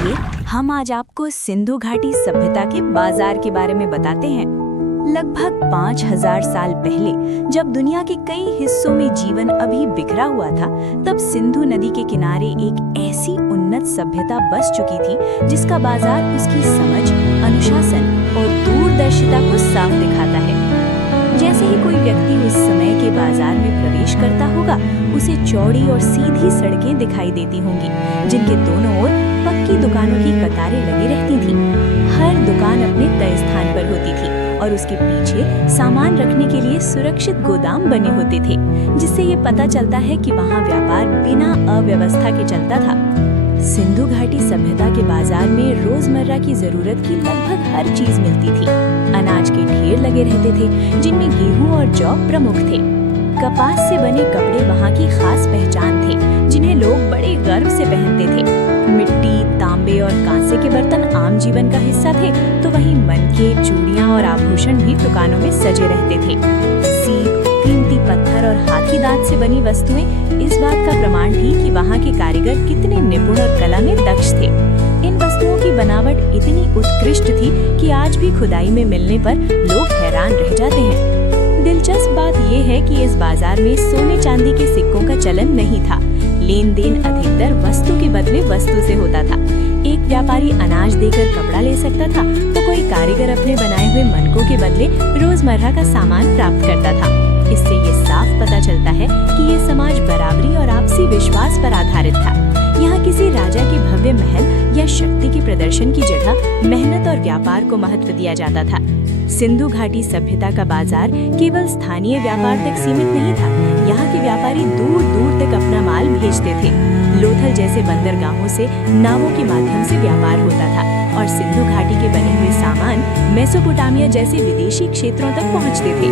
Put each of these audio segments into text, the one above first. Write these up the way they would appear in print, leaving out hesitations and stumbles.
चलिए हम आज आपको सिंधु घाटी सभ्यता के बाजार के बारे में बताते हैं। लगभग 5000 साल पहले जब दुनिया के कई हिस्सों में जीवन अभी बिखरा हुआ था, तब सिंधु नदी के किनारे एक ऐसी उन्नत सभ्यता बस चुकी थी जिसका बाजार उसकी समझ, अनुशासन और दूरदर्शिता को साफ दिखाता है। जैसे ही कोई व्यक्ति उस समय के बाजार में प्रवेश करता होगा, उसे चौड़ी और सीधी सड़कें दिखाई देती होंगी, जिनके दोनों ओर पक्की दुकानों की कतारें लगी रहती थीं। हर दुकान अपने तय स्थान पर होती थी और उसके पीछे सामान रखने के लिए सुरक्षित गोदाम बने होते थे, जिससे ये पता चलता है कि वहाँ व्यापार बिना अव्यवस्था के चलता था। सिंधु घाटी सभ्यता के बाजार में रोजमर्रा की जरूरत की लगभग हर चीज मिलती थी। अनाज के ढेर लगे रहते थे, जिनमें गेहूं और जौ प्रमुख थे। कपास से बने कपड़े वहाँ की खास पहचान थे, जिन्हें लोग बड़े गर्व से पहनते थे। मिट्टी, तांबे और कांसे के बर्तन आम जीवन का हिस्सा थे, तो वहीं मनके, चूड़ियां और आभूषण भी दुकानों में सजे रहते थे। सीप, कीमती पत्थर और हाथी दांत से बनी वस्तुएं इस बात का प्रमाण थी कि वहाँ के कारीगर कितने निपुण और कला में दक्ष थे। इन वस्तुओं की बनावट इतनी उत्कृष्ट थी कि आज भी खुदाई में मिलने पर लोग हैरान रह जाते हैं। दिलचस्प बात यह है कि इस बाजार में सोने चांदी के सिक्कों का चलन नहीं था। लेन देन अधिकतर वस्तु के बदले वस्तु से होता था। एक व्यापारी अनाज देकर कपड़ा ले सकता था, तो कोई कारीगर अपने बनाए हुए मनकों के बदले रोजमर्रा का सामान प्राप्त करता था। इससे ये साफ पता चलता है कि ये समाज बराबरी और आपसी विश्वास पर आधारित था। यहाँ किसी राजा के भव्य महल या शक्ति के प्रदर्शन की जगह मेहनत और व्यापार को महत्व दिया जाता था। सिंधु घाटी सभ्यता का बाजार केवल स्थानीय व्यापार तक सीमित नहीं था। यहाँ के व्यापारी दूर दूर तक अपना माल भेजते थे। लोथल जैसे बंदरगाहों से नावों के माध्यम से व्यापार होता था और सिंधु घाटी के बने हुए सामान मेसोपोटामिया जैसे विदेशी क्षेत्रों तक पहुँचते थे।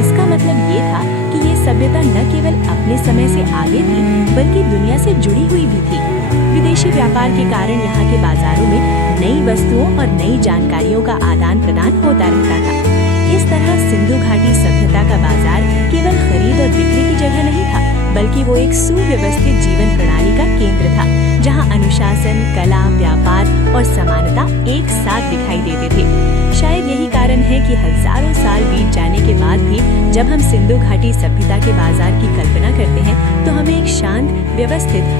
इसका मतलब ये था कि ये सभ्यता न केवल अपने समय से आगे थी, बल्कि दुनिया से जुड़ी हुई भी थी। विदेशी व्यापार के कारण यहाँ के बाजारों में नई वस्तुओं और नई जानकारियों का आदान प्रदान होता रहता था। इस तरह सिंधु घाटी सभ्यता का बाजार केवल खरीद और बिक्री की जगह नहीं था, बल्कि वो एक सुव्यवस्थित जीवन प्रणाली का केंद्र था, जहाँ अनुशासन, कला, व्यापार और समानता एक साथ दिखाई देते थे। शायद यही कारण है कि हजारों साल बीत जाने के बाद भी जब हम सिंधु घाटी सभ्यता के बाजार की कल्पना करते हैं, तो हमें एक शांत, व्यवस्थित